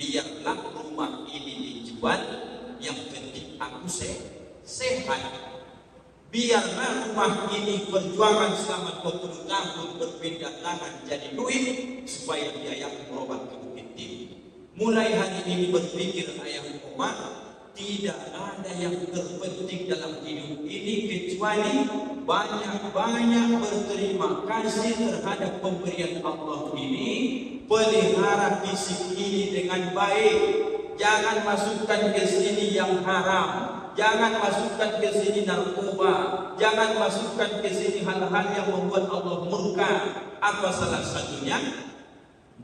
biarlah rumah ini dijual, yang penting aku sehat. Biarlah rumah ini perjuangan selama 20 tahun berpindah tangan jadi duit supaya biaya berobat ke Bukit Tinggi. Mulai hari ini berpikir ayah Umar, tidak ada yang terpenting dalam hidup ini kecuali banyak-banyak berterima kasih terhadap pemberian Allah ini. Pelihara fisik ini dengan baik. Jangan masukkan ke sini yang haram. Jangan masukkan ke sini narkoba. Jangan masukkan ke sini hal-hal yang membuat Allah murka. Apa salah satunya?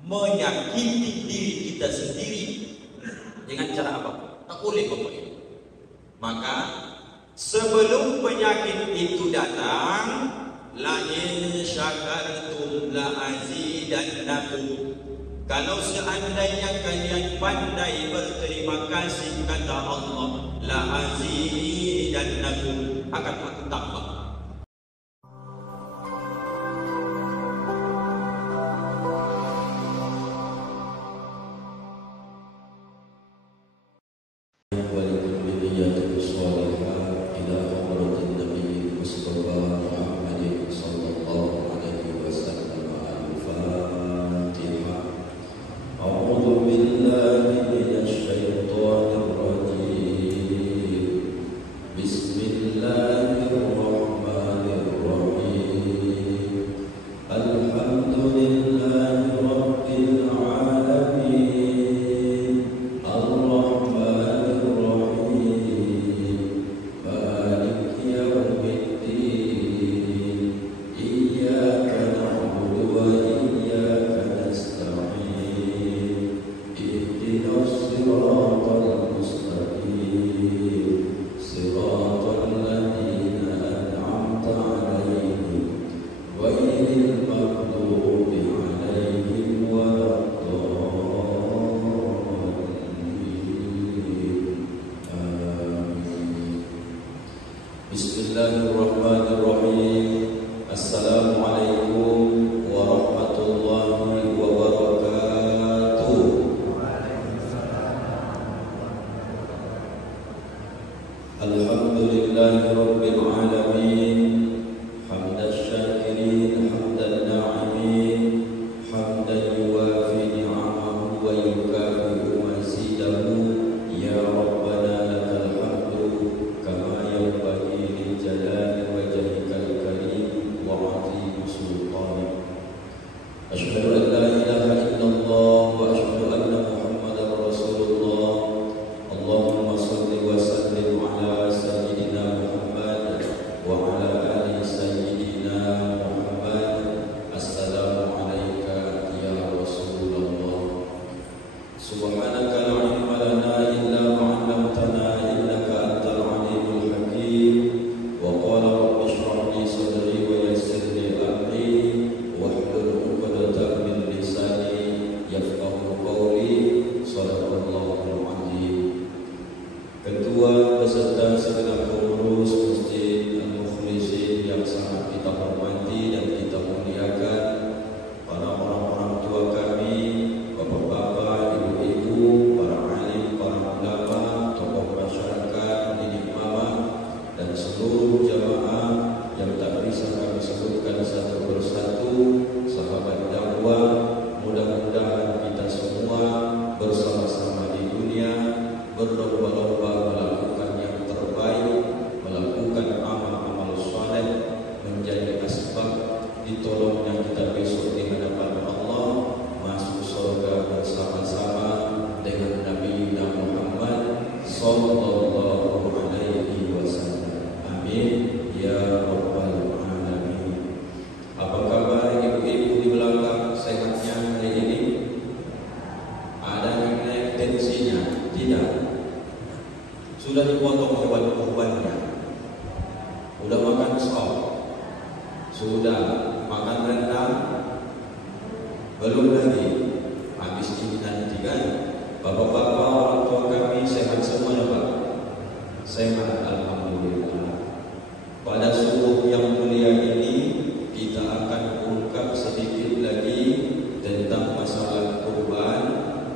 Menyakiti diri kita sendiri. Dengan cara apa? Tak boleh Bapak Ibu. Maka sebelum penyakit itu datang, la in syakartum la azidannakum. Kalau seandainya kalian pandai berterima kasih, kata Allah, la azidannakum, akan aku tambah.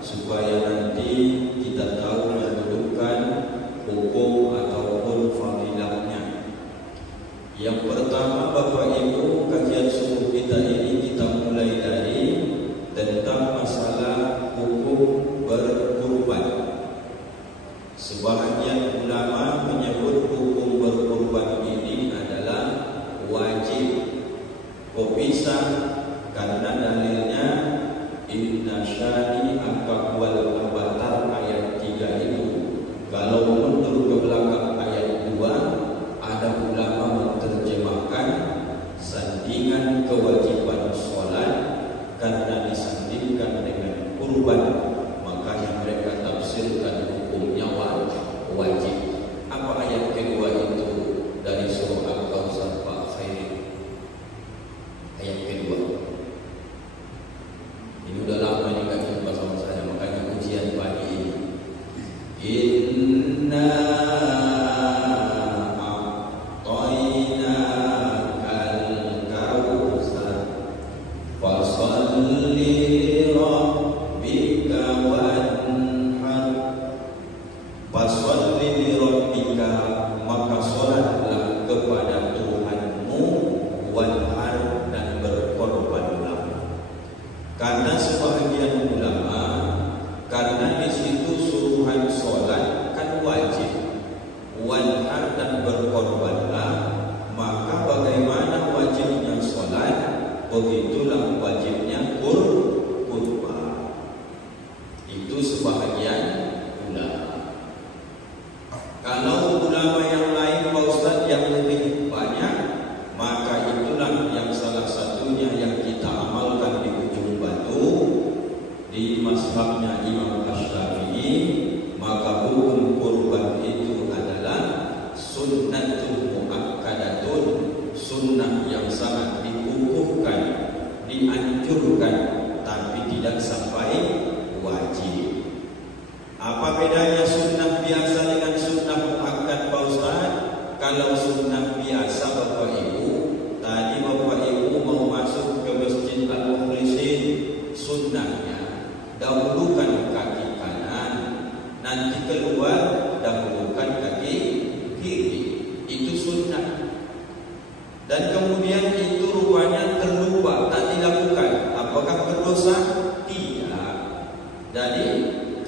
Supaya nanti tadi kita tahu mendudukan hukum ataupun fadilahnya. Yang pertama Bapak Ibu, kajian subuh kita ini kita mulai dari tentang masalah hukum berkurban. Sebahagian ulama menyebut hukum berkurban ini adalah wajib. Kok bisa? Karena dalilnya inna syani akawal abatar ayat 3 itu. Kalau mundur ke belakang ayat 2, ada ulama menerjemahkan sandingan kewajiban sholat karena disandingkan dengan kurban, makanya mereka tafsirkan hukumnya wajib. Apa ayat kedua itu dari surah Al-Kautsar Pak Khairi? Ayat kedua. Ini udah lama ini gak jumpa sama saya, makanya ujian pagi ini. Inna a'tainakal kautsar fasholli li rabbika wanhar. Fasholli li rabbika, maka sholatlah kepada Tuhanmu, wanhar, dan berkorbanlah. Karena sebahagian ulama, karena di situ suruhan sholat kan wajib, wanhar dan berkorbanlah, maka bagaimana wajibnya sholat, begitulah wajibnya kurban. Itu sebahagian ulama. Kalau ulama yang lain Pak Ustaz yang lebih banyak, maka itulah yang salah satunya yang kita amalkan di ujung batu di mazhabnya Imam Asy-Syafi'i. Maka hukum kurban itu adalah sunnatul muakkadatun, sunnah yang sangat dikukuhkan, dianjurkan, tapi tidak sampai wajib. Apa bedanya sunnah biasa dengan sunnah muakkad Pak Ustaz? Kalau sunnah biasa Bapak Ibu, tadi Bapak Ibu mau masuk ke Masjid Al-Mukhlisin, sunnahnya dahulukan kaki kanan, nanti keluar dahulukan kaki kiri. Itu sunnah. Dan kemudian itu rupanya terlupa, tak dilakukan. Apakah berdosa? Tidak. Jadi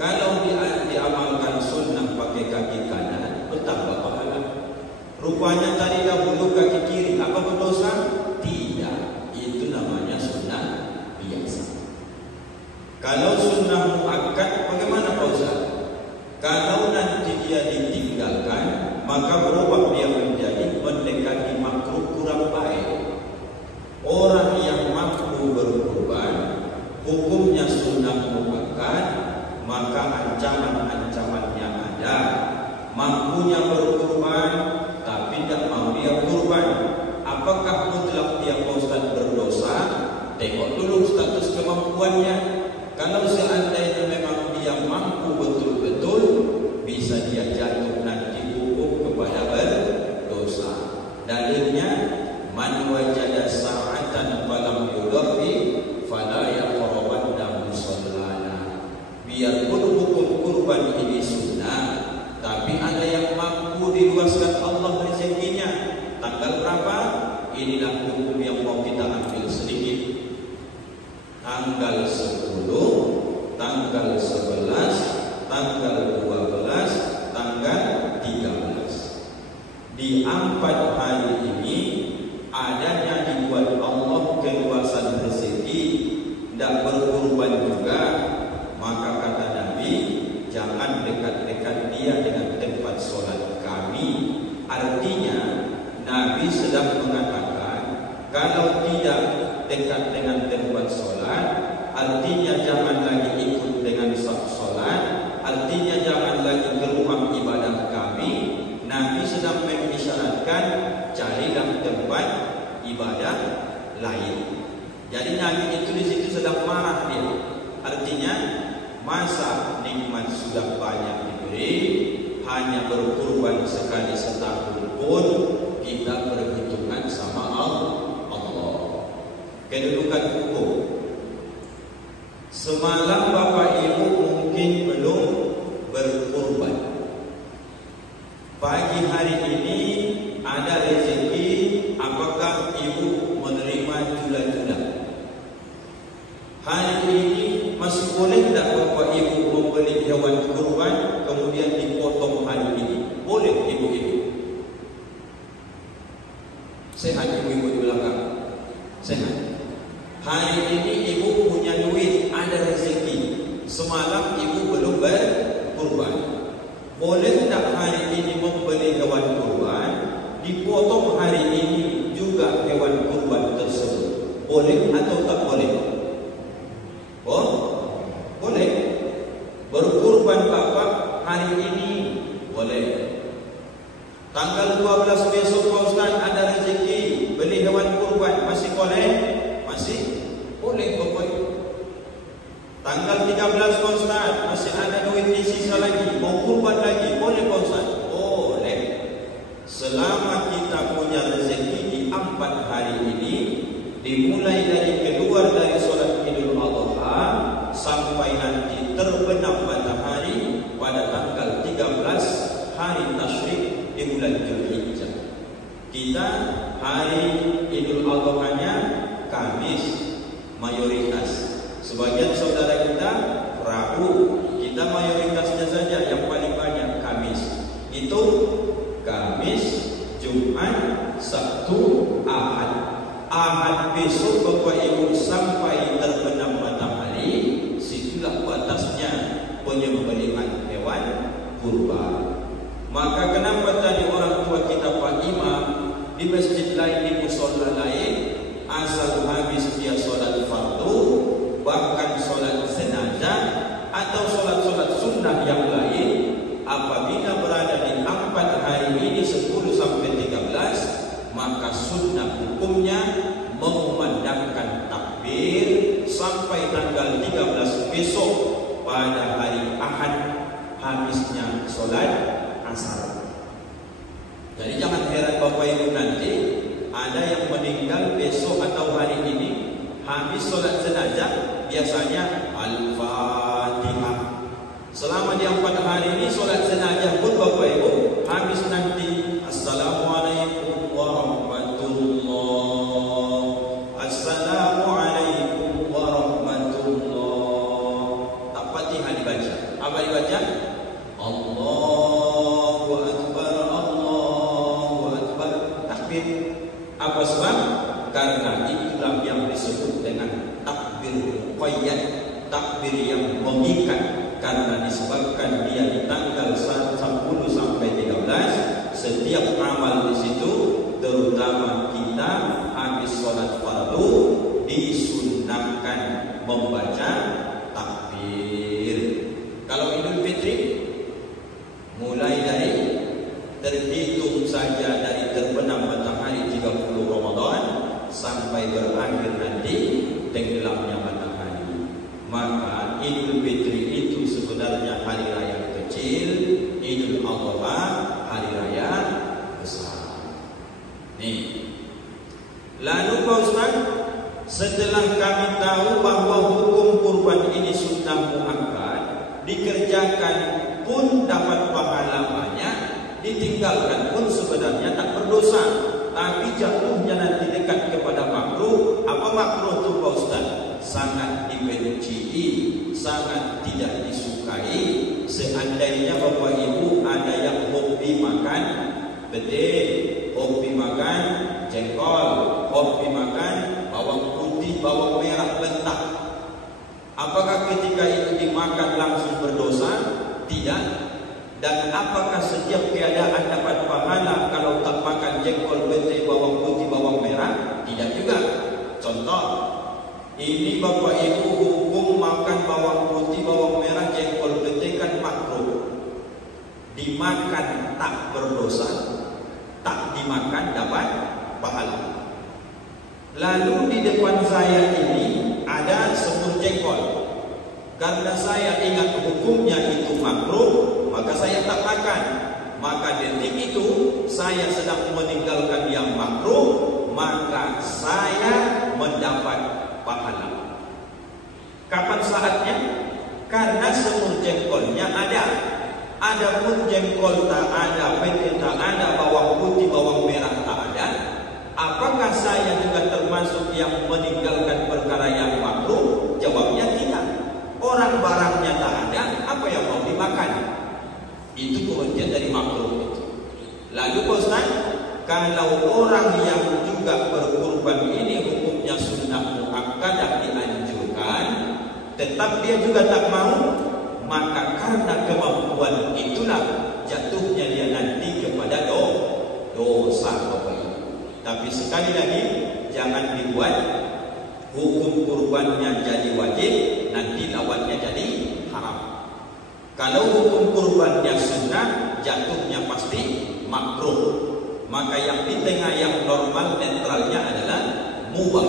kalau diamalkan sunnah pakai kaki kanan, bertambah pahala. Rupanya tadi dahulu kaki kiri, apa berdosa? Tidak. Itu namanya sunnah biasa. Kalau sunnah muakkad, bagaimana Pak Ustaz? Kalau nanti dia ditinggalkan, maka berubah dia menjadi mendekati makruh kurang baik. Orang yang mampu berkurban, hukumnya sunnah muakkad, maka ancaman-ancamannya ada. Mampunya berkurban, tapi tidak mau dia kurban, apakah mutlak dia Pak Ustaz berdosa? Tengok dulu status kemampuannya. Kalau seandainya memang dia mampu betul-betul, bisa dia jatuh nanti hukum kepada berdosa. Dalilnya man wajada sa'atan falam yudhi fala yaqrabanna musallana. Biarpun hukum kurban ini sunnah, tapi ada yang mampu diluaskan Allah rezekinya. Tanggal berapa? Inilah hukum yang mau kita ambil sedikit. Tanggal 10, tanggal 11, tanggal 12, tanggal 13. Di 4 hari ini adanya dibuat Allah keluasan rezeki, tidak berkurban juga. Maka kata Nabi, jangan dekat-dekat dia dengan tempat sholat kami. Artinya Nabi sedang mengatakan, kalau tidak dekat dengan tempat sholat, artinya jangan lagi ikut dengan sholat, artinya jangan lagi ke rumah ibadah kami. Nabi sedang mengisyaratkan, carilah tempat ibadah lain. Jadi Nabi itu di situ sedang marah dia. Artinya masa nikmat sudah banyak diberi, hanya berkurban sekali setahun pun kita berhitungan sama Allah. Kedudukan hukum. Semalam Bapak Ibu mungkin belum ibu belum berkurban. Boleh tak hari ini membeli hewan kurban, dipotong hari ini juga hewan kurban tersebut? Boleh atau tak boleh? Oh, boleh. Berkurban bapak hari ini boleh. Tanggal 12 besok Pak Ustaz ada rezeki beli hewan kurban, masih boleh? Masih boleh Bapak Ibu. Tanggal 13 Pak Ustaz masih ada duit di sisa lagi, mau kurban lagi, boleh Pak Ustaz? Boleh. Selama kita punya rezeki di 4 hari ini, dimulai dari keluar dari sholat Idul Adha sampai nanti terbenam matahari pada tanggal 13 hari tasyrik di bulan Dzulhijjah. Kita hari Idul Adha-nya Kamis mayoritas. Sebagian saudara kita Rabu, kita mayoritasnya saja yang paling banyak Kamis. Itu Kamis, Jumat, Sabtu, Ahad. Ahad besok Bapak Ibu sampai terbenam matahari, situlah batasnya penyembelihan hewan kurban. Maka kenapa tadi orang tua kita Pak Imam di masjid lain, di mushola lain, asal habis dia sholat fardu, bahkan sholat jenazah atau sholat-sholat sunnah yang lain, apabila berada di 4 hari ini 10 sampai 13, maka sunnah hukumnya mengumandangkan takbir sampai tanggal 13 besok pada hari Ahad habisnya sholat asar. Jadi jangan heran Bapak Ibu nanti ada yang meninggal besok atau hari ini habis sholat jenazah, biasanya Al-Fatihah. Selama di 4 hari ini sholat jenazah pun Bapak Ibu habis nanti Assalamualaikum warahmatullah, Assalamualaikum warahmatullah. Tak Fatihah dibaca. Apa dibaca? Allahu Akbar, Allahu Akbar. Takbir. Apa sebab? Karena itulah yang disebut dengan takbir muqayyad, takbir yang mengikat. Karena disebabkan dia di tanggal 10 sampai 13, setiap amal di situ, terutama kita habis sholat fardu, disunnahkan membaca takbir. Kalau Idul Fitri, mulai dari terhitung saja dari terbenam matahari 30 Ramadan sampai berakhir nanti tenggelamnya matahari. Maka Idul Fitri itu sebenarnya hari raya kecil, Idul Adha hari raya besar. Nih. Lalu Pak Ustaz, setelah kami tahu bahwa hukum kurban ini sunnah muakkad, dikerjakan pun dapat pahala banyak, ditinggalkan pun sebenarnya tak berdosa, tapi jatuhnya nanti dekat kepada makruh. Apa makruh itu Pak Ustaz? Sangat dibenci, sangat tidak disukai. Seandainya Bapak Ibu ada yang hobi makan bedil, hobi makan jengkol, hobi makan bawang putih, bawang merah mentah, apakah ketika itu dimakan langsung berdosa? Tidak. Dan apakah setiap keadaan dapat pahala kalau tak makan jengkol, bedil, bawang putih, bawang merah? Tidak juga. Contoh, ini Bapak Ibu hukum makan bawang putih, bawang merah, jengkol, bedil kan makruh. Dimakan tak berdosa, tak dimakan dapat pahala. Lalu di depan saya ini ada semur jengkol. Karena saya ingat hukumnya itu makruh, maka saya tak makan. Maka detik itu saya sedang meninggalkan yang makruh, maka saya mendapat pahala. Kapan saatnya? Karena semur jengkolnya ada. Adapun jengkol tak ada, bedil tak ada, bawang putih, bawang merah tak ada, apakah saya juga termasuk yang meninggalkan perkara yang makruh? Jawabnya tidak. Orang barangnya tak ada, apa yang mau dimakan? Itu pengertian dari makruh itu. Lalu Ustaz, kalau orang yang juga berkurban ini hukumnya sunnah muakkadah dianjurkan, tetap dia juga tak mau, Tapi sekali lagi, jangan dibuat hukum kurbannya jadi wajib, nanti lawannya jadi haram. Kalau hukum kurbannya sunnah, jatuhnya pasti makruh. Maka yang di tengah yang normal netralnya adalah mubah.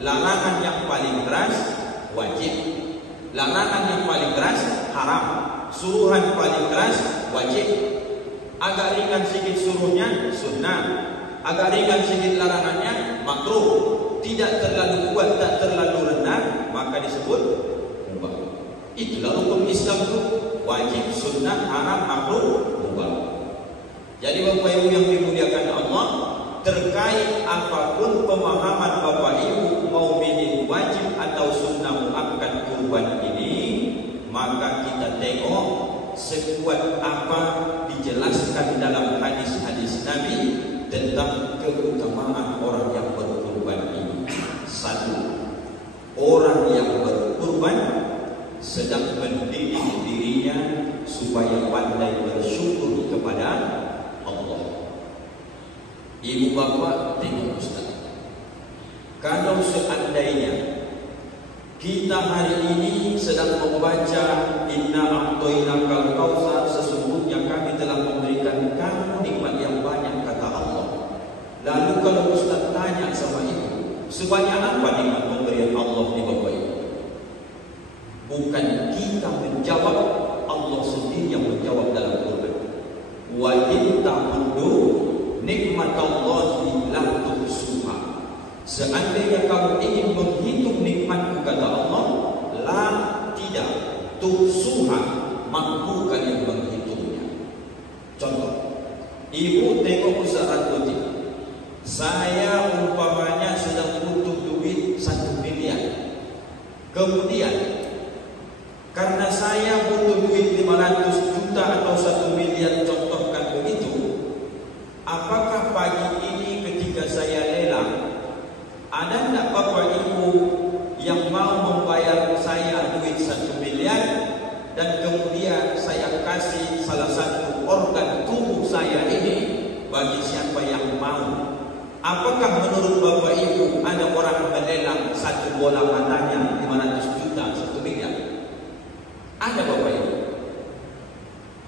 Larangan yang paling keras wajib, larangan yang paling keras haram, suruhan paling keras wajib. Agak ringan sedikit suruhnya sunnah, agak ringan sedikit larangannya makruh. Tidak terlalu kuat, tak terlalu rendah, maka disebut mubah. Itulah hukum Islam itu, wajib, sunnah, haram, makruh, mubah. Jadi Bapak Ibu yang dimuliakan Allah, terkait apapun pemahaman Bapak Ibu mau milih wajib atau sunnah muakkad kurban ini, maka kita tengok sekuat apa dijelaskan dalam hadis-hadis Nabi tentang keutamaan orang yang berkurban ini. Satu, orang yang berkurban sedang mendidik dirinya supaya pandai bersyukur kepada Allah. Ibu bapa, tengok Ustaz, kalau seandainya kita hari ini sedang membaca Inna a'tainakal kautsar, sesungguhnya kami telah memberikan kamu nikmat yang banyak, kata Allah. Lalu kalau Ustaz tanya sama ibu, sebanyak apa nikmat pemberian Allah di Bapak Ibu? Bukan kita menjawab, Allah sendiri yang menjawab dalam Quran. Wa in ta'uddu nikmat Allah la tuhsuha. Seandainya kamu ingin menghitung nikmatku, kata Allah, la, tidak, tuhsuha, mampu kalian menghitungnya. Contoh, ibu tengok usaha putih. Saya umpamanya sedang butuh duit 1 miliar. Kemudian karena saya butuh duit 500 juta atau 1 miliar, contohkan begitu, apakah pagi ini ketika saya lelang, ada tak Bapak Ibu yang mau membayar saya duit 1 miliar dan kemudian saya kasih salah satu organ tubuh saya ini bagi siapa yang mau? Apakah menurut Bapak Ibu ada orang melelang satu bola matanya 500 juta, 1 miliar? Ada Bapak Ibu?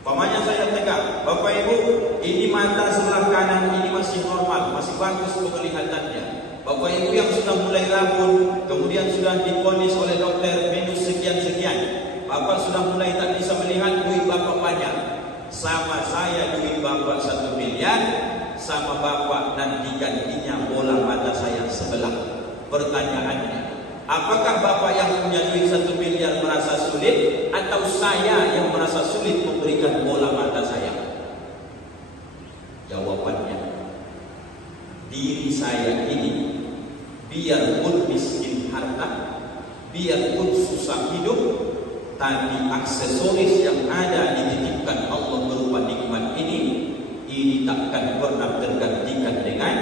Pamannya saya tegak, Bapak Ibu, ini mata sebelah kanan ini masih normal, masih bagus penglihatannya. Bapak Ibu yang sudah mulai rabun, kemudian sudah diponis oleh dokter minus sekian-sekian, Bapak sudah mulai tak bisa melihat, duit Bapak banyak. Sama saya duit Bapak 1 miliar, sama Bapak nanti gantinya bola mata saya sebelah. Pertanyaannya, apakah Bapak yang punya duit 1 miliar merasa sulit, atau saya yang merasa sulit memberikan bola mata saya? Jawabannya, diri saya ini biarpun miskin harta, biarpun susah hidup, tapi aksesoris yang ada dititipkan Allah berupa nikmat ini takkan pernah tergantikan dengan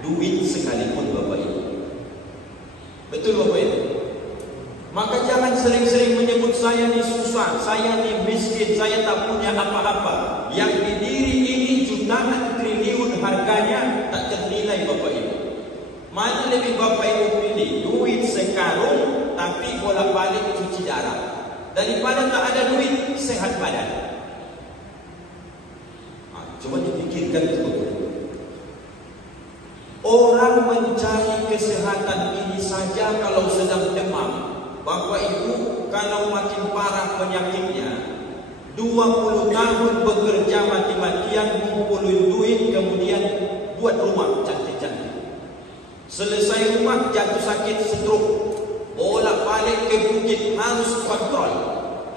duit sekalipun Bapak Ibu. Betul Bapak Ibu? Maka jangan sering-sering menyebut saya ni susah, saya ni miskin, saya tak punya apa-apa. Yang di diri ini jutaan triliun harganya tak ternilai Bapak Ibu. Mana lebih Bapak Ibu pilih? Duit sekarung tapi bolak-balik cuci darah, daripada tak ada duit sehat badan. Coba dipikirkan itu. Orang mencari kesehatan ini saja kalau sedang demam. Bapak Ibu, kalau makin parah penyakitnya, 20 tahun bekerja mati-matian, ngumpulin duit, kemudian buat rumah cantik-cantik. Selesai rumah jatuh sakit stroke, bolak-balik ke bukit, harus kontrol,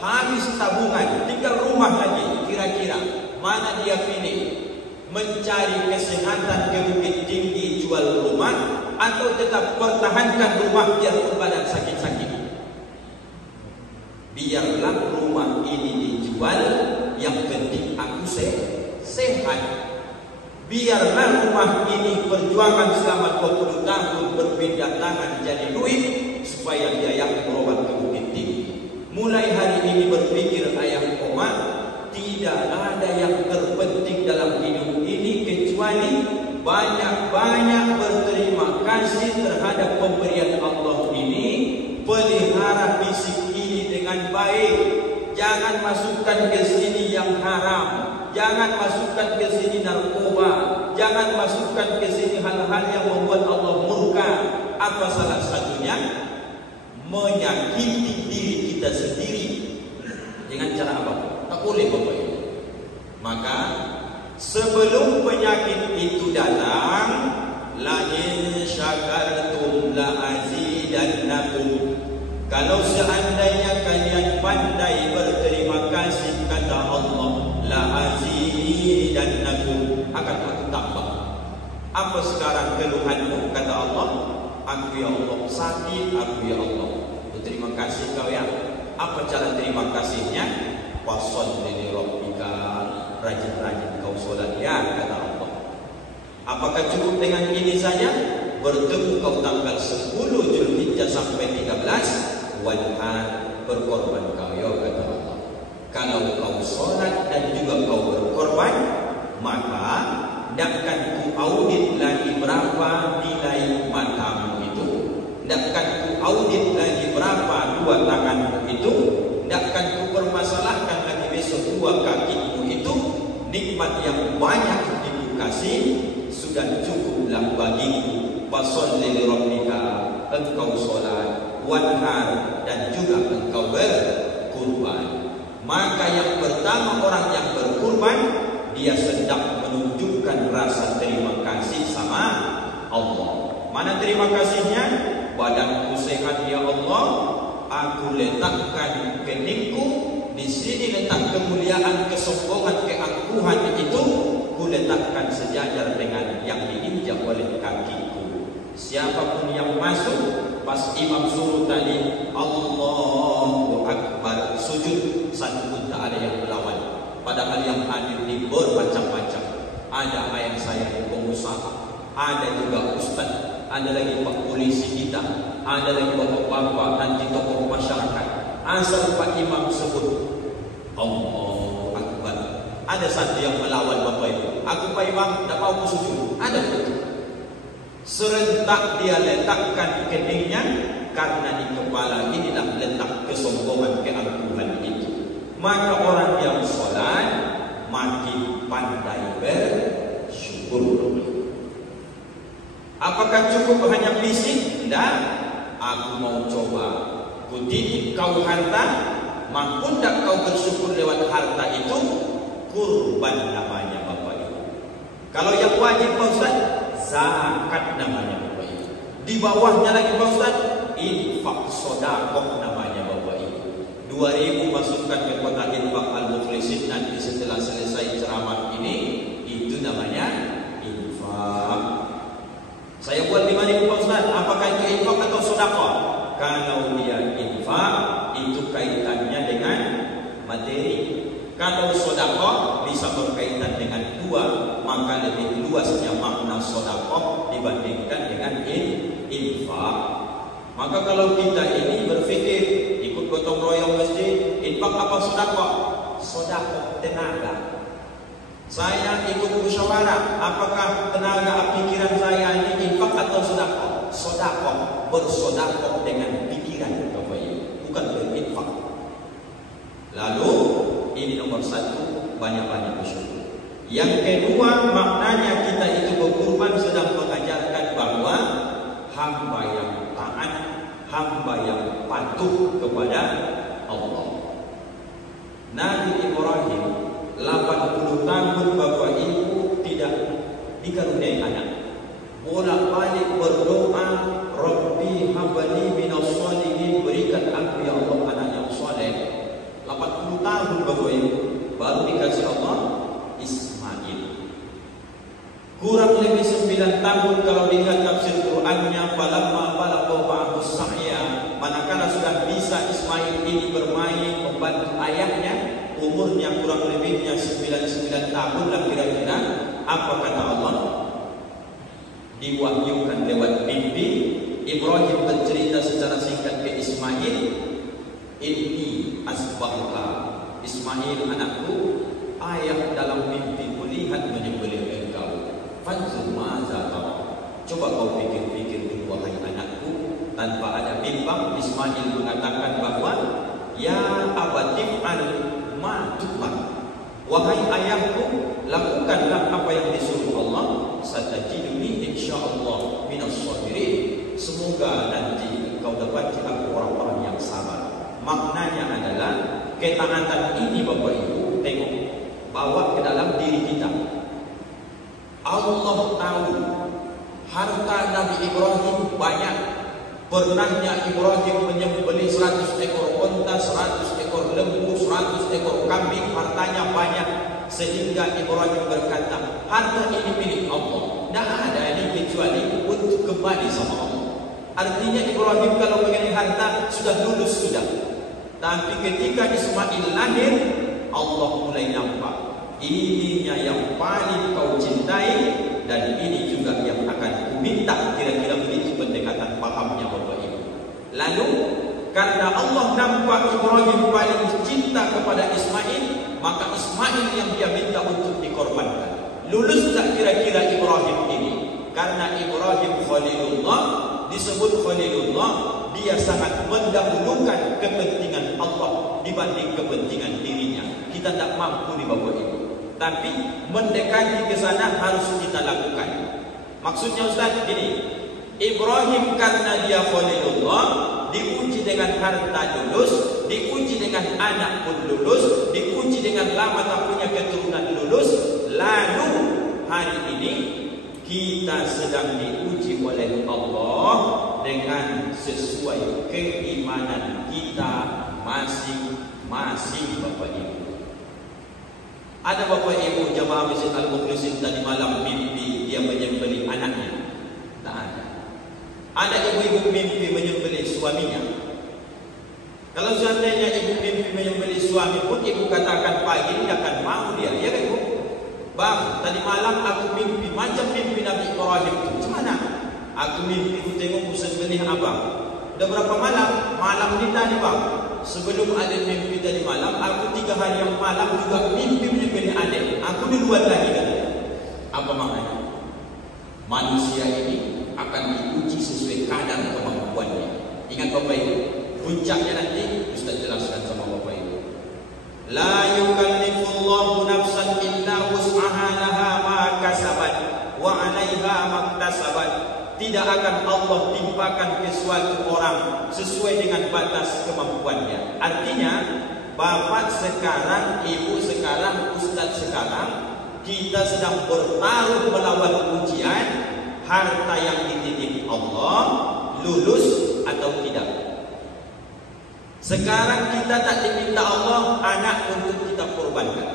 habis tabungan, tinggal rumah lagi. Kira-kira mana dia pilih? Mencari kesehatan ke bukit tinggi jual rumah, atau tetap pertahankan rumah biarpun badan sakit-sakit? Biarlah rumah ini dijual, yang penting aku sehat. Biarlah rumah ini perjuangan selama 20 tahun berpindah tangan jadi duit, supaya dia yang berobat ke bukit tinggi. Mulai hari ini berpikir ayah koma, tidak ada yang terpenting dalam hidup ini kecuali banyak-banyak berterima kasih terhadap pemberian Allah ini. Pelihara fisik ini dengan baik. Jangan masukkan ke sini yang haram. Jangan masukkan ke sini narkoba. Jangan masukkan ke sini hal-hal yang membuat Allah murka. Apa salah satunya? Menyakiti diri kita sendiri. Dengan cara apa? Tak boleh Bapak Ibu. Maka sebelum penyakit itu datang, la in syakartum la azidannakum. Kalau seandainya kalian pandai berterima kasih, kata Allah, la azidannakum, akan aku tambah. Apa sekarang keluhanmu? Kata Allah, aku ya Allah sakit, aku ya Allah. Berterima kasih kau ya. Apa cara terima kasihnya? Washolli li rabbika, rajin-rajin kau solat ya, kata Allah. Apakah cukup dengan ini saja? Bertemu kau tanggal 10 Zulhijjah sampai 13, wanhar, berkorban kau ya, kata Allah. Kalau kau solat dan juga kau berkorban, maka takkan ku audit lagi berapa nilai matamu itu, takkan ku audit lagi berapa dua tanganmu itu, takkan ku permasalahkan lagi besok dua kakimu itu. Nikmat yang banyak dikasih sudah cukuplah bagiku. Fasholli li rabbika, engkau solat, wanhar, dan juga engkau berkurban. Maka yang pertama orang yang berkurban, dia sedang menunjukkan rasa terima kasih sama Allah. Mana terima kasihnya? Badanku sehat ya Allah, aku letakkan keningku di sini, letak kemuliaan, kesombongan, keangkuhan itu ku letakkan sejajar dengan yang diinjak oleh kakiku. Siapapun yang masuk pas imam suruh tadi Allahu Akbar sujud, satu pun tak ada yang melawan. Padahal yang hadir ini bermacam-macam. Ada ayah saya pengusaha, ada juga ustaz, ada lagi pak polisi kita, ada lagi bapak-bapak, nanti tokoh masyarakat. Asal Pak Imam sebut Allahu Akbar, ada satu yang melawan Bapak Ibu. Aku Pak Imam tak mau sujud. Ada betul. Serentak dia letakkan keningnya, karena di kepala inilah letak kesombongan, keangkuhan itu. Maka orang yang sholat makin pandai bersyukur. Apakah cukup hanya fisik? Tidak. Aku mau coba. Kutitip kau harta, mampu tak kau bersyukur lewat harta itu? Kurban namanya Bapak Ibu. Kalau yang wajib Pak Ustaz, zakat namanya Bapak Ibu. Di bawahnya lagi Pak Ustaz, infak sedekah namanya Bapak Ibu. 2000 masukkan ke kotak infak al-muflisin, nanti setelah selesai ceramah ini, itu namanya infak. Saya buat 5.000 Pak Ustaz, apakah itu infak atau sedekah? Kalau dia infak, itu kaitannya dengan materi. Kalau sedekah bisa berkaitan dengan dua, maka lebih luasnya makna sedekah dibandingkan dengan infak. Maka kalau kita ini berfikir ikut gotong royong masjid, infak apa sedekah? Sedekah tenaga. Saya ikut musyawarah, apakah tenaga pikiran saya ini infak atau sedekah? Sedekah, bersedekah dengan pikiran Bapak Ibu, bukan berinfak. Lalu ini nomor satu, banyak-banyak bersyukur. Yang kedua, maknanya kita itu berkurban sedang mengajarkan bahwa hamba yang taat, hamba yang patuh kepada Allah. Nabi Ibrahim 80 tahun Bapak Ibu tidak dikaruniai anak. Bolak-balik berdoa, Rabbi habli minas sholihin, berikan aku ya Allah anak yang soleh. 80 tahun Bapak Ibu baru dikasih Allah Ismail. Kurang lebih 9 tahun kalau dilihat tafsir Qurannya, falamma balagha ba'dus sa'ya, manakala sudah bisa Ismail ini bermain membantu ayahnya, umurnya kurang lebihnya 99 tahun lah kira-kira. Apa kata Allah? Diwahyukan lewat mimpi, Ibrahim bercerita secara singkat ke Ismail, inni asbahuka, Ismail anakku, ayah dalam mimpi melihat menyembelih engkau. fanzur maza tara. Coba kau pikir-pikir dulu wahai anakku. Tanpa ada bimbang, Ismail mengatakan bahwa ya abatif an ma tu'mar. Wahai ayahku, lakukanlah apa yang disuruh Allah. Satajiduni insyaallah minas sabirin. Semoga nanti engkau dapat aku orang-orang yang sabar. Maknanya adalah ketaatan ini Bapak Ibu tengok bawa ke dalam diri kita. Allah tahu harta Nabi Ibrahim banyak. Pernahnya Ibrahim menyembelih 100 ekor unta, 100 ekor lembu, 100 ekor kambing, hartanya banyak. Sehingga Ibrahim berkata, harta ini milik Allah. Tidak ada ini kecuali untuk kembali sama Allah. Artinya Ibrahim kalau mengenai harta sudah lulus sudah. Tapi ketika Ismail lahir, Allah mulai nampak. Ininya yang paling kau cintai. Dan ini juga yang akan kuminta. Kira-kira begitu pendekatan pahamnya Bapak Ibu. Lalu karena Allah nampak Ibrahim paling cinta kepada Ismail, maka Ismail yang dia minta untuk dikorbankan. Lulus tak kira-kira Ibrahim ini? Karena Ibrahim Khalilullah, disebut Khalilullah, dia sangat mendahulukan kepentingan Allah dibanding kepentingan dirinya. Kita tak mampu di Bapak Ibu. Tapi mendekati ke sana harus kita lakukan. Maksudnya Ustaz gini, Ibrahim karena dia Khalilullah, diuji dengan harta lulus, diuji dengan anak pun lulus, diuji dengan lama tak punya keturunan lulus. Lalu hari ini kita sedang diuji oleh Allah dengan sesuai keimanan kita masing-masing Bapak Ibu. Ada Bapak Ibu jamaah Masjid Al-Mukhlisin tadi malam mimpi dia menyembelih anaknya? Tak ada. Ada ibu-ibu mimpi menyembelih suaminya? Kalau seandainya ibu mimpi menyembelih suami pun ibu katakan pagi ini akan mau dia, ya kan Ibu? Bang, tadi malam aku mimpi macam mimpi Nabi Ibrahim itu. Macam mana? Aku mimpi ku tengok ku sembelih abang. Udah berapa malam? Malam ni tadi bang. Sebelum ada mimpi tadi malam, aku 3 hari yang malam juga mimpi menyembelih adik. Aku duluan lagi kan? Apa maknanya? Manusia ini akan diuji sesuai kadar kemampuannya. Ingat Bapak Ibu, puncaknya nanti Ustaz jelaskan sama Bapak Ibu. La yukallifullahu nafsan illa wus'aha laha ma kasabat wa 'alaiha maktasabat. Tidak akan Allah timpakan ke suatu orang sesuai dengan batas kemampuannya. Artinya, bapak sekarang, ibu sekarang, ustaz sekarang, kita sedang bertaruh melawan ujian harta yang dititip Allah, lulus atau tidak. Sekarang kita tak diminta Allah anak untuk kita korbankan.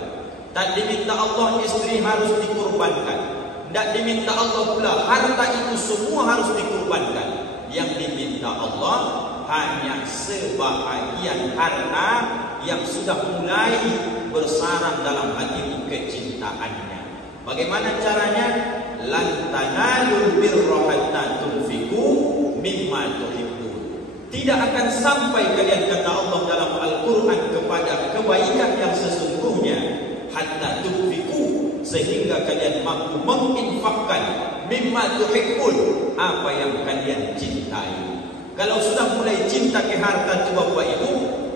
Tak diminta Allah istri harus dikorbankan. Tak diminta Allah pula harta itu semua harus dikorbankan. Yang diminta Allah hanya sebahagian harta yang sudah mulai bersarang dalam hati kecintaannya. Bagaimana caranya? Lan tanalul birra hatta tunfiqu mimma tuhibbun. Tidak akan sampai kalian kata Allah dalam Al-Quran kepada kebaikan yang sesungguhnya hatta tunfiqu, sehingga kalian mampu menginfakkan mimma tuhibbun, apa yang kalian cintai. Kalau sudah mulai cinta ke harta itu Bapak Ibu,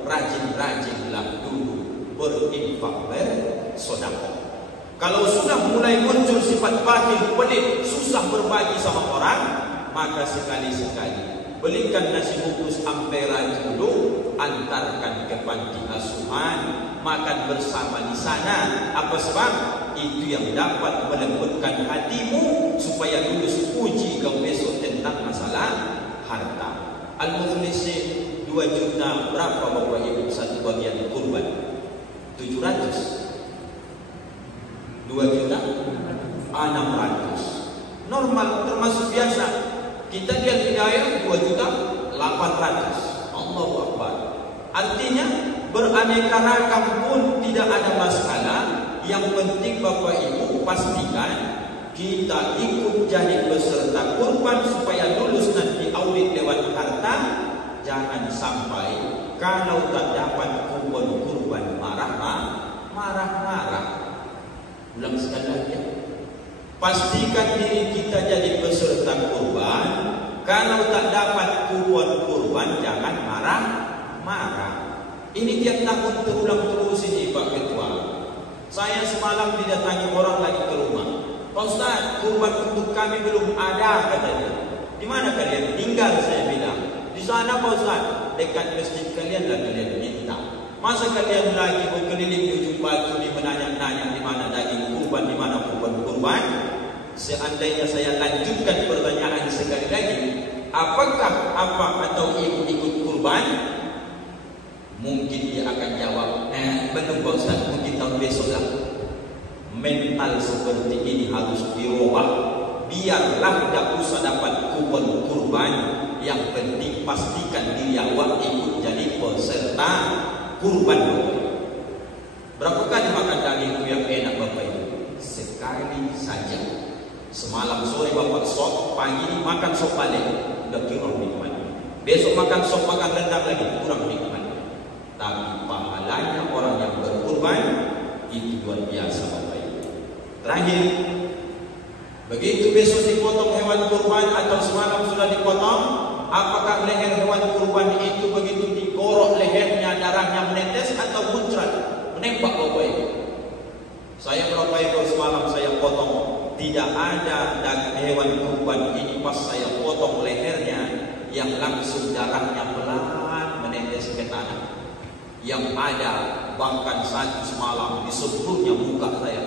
rajin-rajinlah dulu berinfak bersedekah. Kalau sudah mulai muncul sifat bakhil, pelit, susah berbagi sama orang, maka sekali-sekali belikan nasi bungkus ampera dulu, antarkan ke panti asuhan, makan bersama di sana. Apa sebab? Itu yang dapat melembutkan hatimu supaya lulus uji kau besok tentang masalah harta. Al-Mukhlisin 2 juta berapa Bapak Ibu satu bagian kurban? 700. 2 juta 600. Normal termasuk biasa. Kita lihat hidayah 2 juta 800. Allahu Akbar. Artinya beraneka ragam pun tidak ada masalah. Yang penting Bapak Ibu pastikan kita ikut jadi peserta kurban supaya lulus nanti audit lewat harta. Jangan sampai kalau tak dapat kurban marah-marah. Ulang sekali lagi. pastikan diri kita jadi peserta kurban. Kalau tak dapat kupon kurban, jangan marah-marah. Ini tiap tahun terulang terus ini Pak Ketua. Saya semalam didatangi orang lagi ke rumah. Pak Ustaz, kurban untuk kami belum ada, katanya. Di mana kalian tinggal? Saya bilang, di sana Pak Ustaz. Dekat masjid kalian lah kalian minta. Masa kalian lagi berkeliling di ujung batu, di menanya-nanya di mana daging kurban, di mana kurban. Seandainya saya lanjutkan pertanyaan sekali lagi, apakah Abang atau Ibu ikut kurban? Mungkin dia akan jawab, benar Pak Ustaz, mungkin tahun besok lah. Mental seperti ini harus dirubah. Biarlah tak usah dapat kupon kurban, yang penting pastikan diri awak ikut jadi peserta kurban. Berapa kali makan daging yang enak Bapak Ibu? Sekali saja. Semalam sore Bapak sop, pagi makan sop balik, udah kurang nikmat. Besok makan sop, makan rendang lagi, kurang nikmat. Tapi pahalanya orang yang berkurban itu luar biasa Bapak Ibu. Terakhir, begitu besok dipotong hewan kurban atau semalam sudah dipotong, apakah leher hewan kurban itu begitu digorok lehernya darahnya menetes atau muncrat menembak Bapak Ibu? Saya Bapak Ibu semalam saya potong, tidak ada hewan kurban ini pas saya potong lehernya yang langsung darahnya pelan menetes ke tanah. Yang ada bahkan satu semalam di sebelumnya muka saya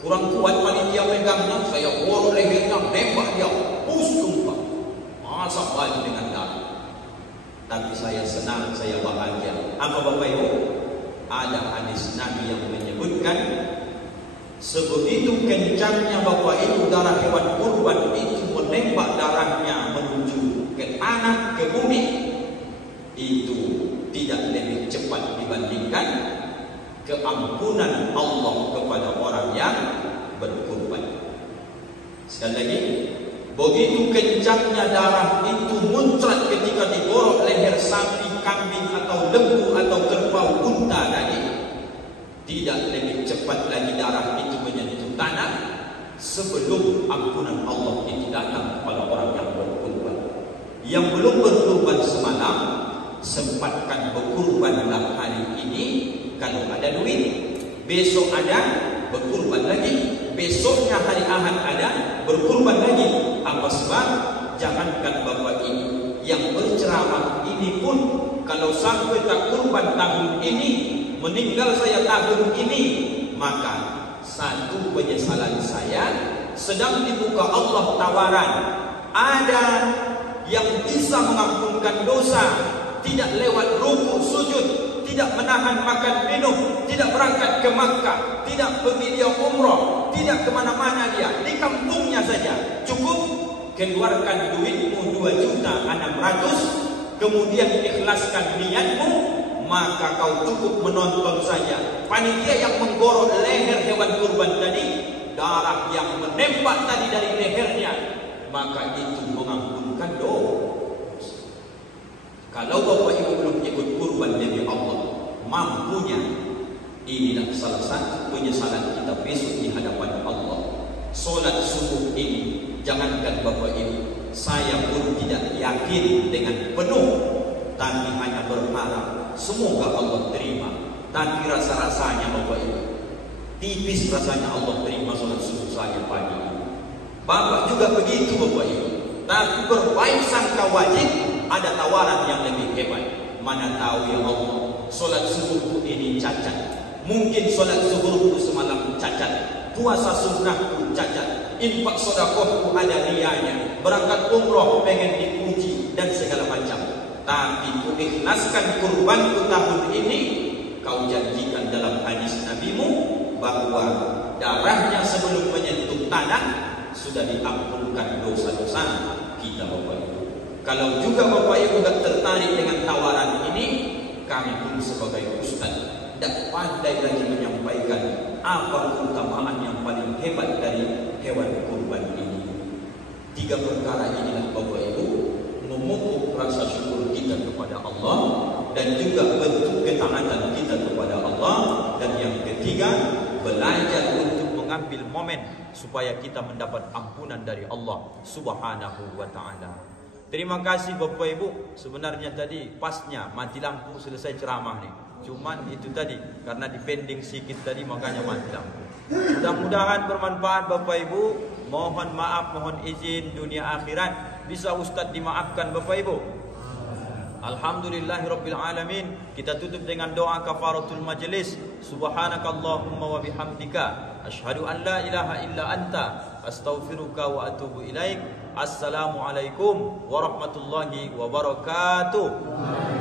kurang kuat, panitia pegangnya, saya gorok lehernya, nembak dia, pusing Pak, masa baju dengan darah. Tapi saya senang, saya bahagia. Apa Bapak Ibu? Ada hadis Nabi yang menyebutkan, sebegitu kencangnya Bapak Ibu darah hewan kurban itu menembak darahnya menuju ke tanah, ke bumi, itu tidak lebih cepat dibandingkan keampunan Allah kepada orang yang berkurban. Sekali lagi, begitu kencangnya darah itu muncrat ketika digorok leher sapi, kambing atau lembu atau kerbau, unta tadi, tidak lebih cepat lagi darah itu menyentuh tanah sebelum ampunan Allah itu datang kepada orang yang berkurban. Yang belum berkurban semalam, sempatkan berkurbanlah hari ini kalau ada duit. Besok ada, berkurban lagi. Besoknya hari Ahad ada, berkurban lagi. Apa sebab? Jangankan Bapak Ibu yang berceramah ini pun, kalau sampai tak kurban tahun ini, meninggal saya tahun ini, maka satu penyesalan saya, sedang dibuka Allah tawaran. Ada yang bisa mengampunkan dosa, tidak lewat rukuk sujud, tidak menahan makan minum, tidak berangkat ke Makkah, tidak pergi dia umrah, tidak kemana-mana dia, di kampungnya saja. Cukup keluarkan duitmu 2.600.000, kemudian ikhlaskan niatmu, maka kau cukup menonton saja. Panitia yang menggorok leher hewan kurban tadi, darah yang menembak tadi dari lehernya, maka itu mengampunkan dosa. Kalau Bapak Ibu belum ikut kurban demi Allah, mampunya, inilah salah satu penyesalan kita besok di hadapan Allah. Solat subuh ini, jangankan Bapak Ibu, saya pun tidak yakin dengan penuh, tapi hanya berharap semoga Allah terima. Tapi rasa-rasanya Bapak Ibu, tipis rasanya Allah terima solat subuh saya pagi ini. Bapak juga begitu Bapak Ibu. Tapi berbaik sangka wajib. Ada tawaran yang lebih hebat. Mana tahu ya Allah, solat subuhku ini cacat. Mungkin solat zuhurku semalam cacat, puasa sunnahku cacat, infak sedekahku ada rianya, berangkat umroh pengen dipuji dan segala macam. Tapi ku ikhlaskan kurbanku tahun ini. Kau janjikan dalam hadis Nabimu bahwa darahnya sebelum menyentuh tanah sudah diampunkan dosa-dosa kita Bapak Ibu. Kalau juga Bapak Ibu tak tertarik dengan tawaran ini, kami pun sebagai ustaz tidak pandai lagi menyampaikan apa keutamaan yang paling hebat dari hewan kurban ini. 3 perkara inilah Bapak Ibu memupuk rasa syukur kita kepada Allah, dan juga bentuk ketaatan kita kepada Allah. Dan yang ketiga, belajar untuk mengambil momen supaya kita mendapat ampunan dari Allah Subhanahu wa taala. Terima kasih Bapak Ibu. Sebenarnya tadi pasnya mati lampu selesai ceramah nih. Cuman itu tadi karena dipending sedikit tadi makanya mati lampu. Mudah-mudahan bermanfaat Bapak Ibu. Mohon maaf, mohon izin dunia akhirat. Bisa Ustaz dimaafkan Bapak Ibu? Alhamdulillahirabbil alamin. Kita tutup dengan doa kafaratul majlis. Subhanakallahumma wa bihamdika asyhadu an la ilaha illa anta astaghfiruka wa atubu ilaik. Assalamualaikum warahmatullahi wabarakatuh.